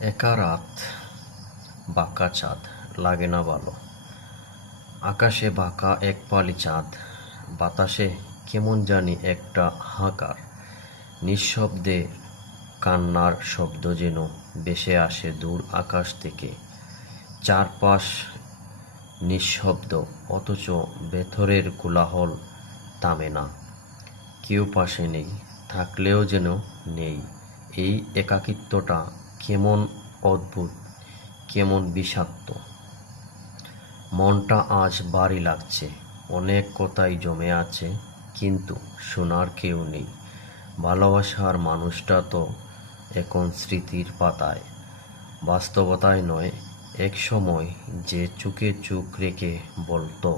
একা রাত, বাঁকা চাঁদ, লাগে না ভালো। আকাশে বাঁকা এক পালি চাঁদ, বাতাসে কেমন জানি একটা হাহাকার। নিঃশব্দে কান্নার শব্দ যেন ভেসে আসে দূর আকাশ থেকে। চারপাশ নিঃশব্দ, অথচ ভেতরের কোলাহল থামে না। কেউ পাশে নেই, থাকলেও যেন নেই। এই একাকিত্বটা কেমন অদ্ভুত, কেমন বিষাক্ত। মনটা আজ ভারী লাগছে, অনেক কথাই জমে আছে, কিন্তু শোনার কেউ নেই। ভালোবাসার মানুষটা তো এখন স্মৃতির পাতায়, বাস্তবতায় নয়। এক সময় যে চোখে চোখ রেখে বলতো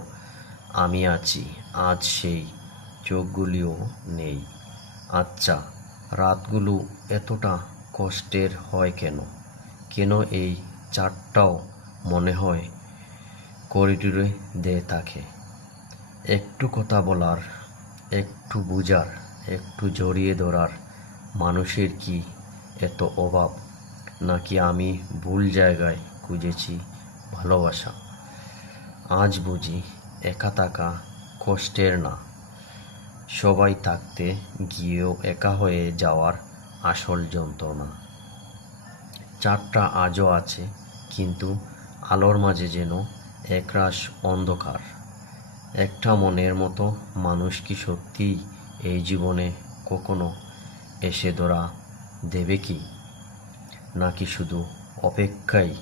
আমি আছি, আজ সেই চোখগুলিও নেই। আচ্ছা, রাতগুলো এতটা কষ্টের হয় কেন? কেন এই চাঁদটাও মনে হয় করিডোরে দেয়ে থাকে? একটু কথা বলার, একটু বুঝার, একটু জড়িয়ে ধরার মানুষের কি এত অভাব? নাকি আমি ভুল জায়গায় খুঁজেছি ভালোবাসা? আজ বুঝি একা থাকা কষ্টের না, সবাই থাকতে গিয়েও একা হয়ে যাওয়ার আসল যন্ত্রণা। চাঁদটা আজও আছে, কিন্তু আলোর মাঝে যেন একরাশ অন্ধকার। একটা মনের মতো মানুষ কি সত্যিই এই জীবনে কখনো এসে ধরা দেবে কি? নাকি শুধু অপেক্ষায়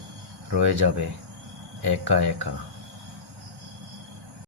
রয়ে যাবে একা একা?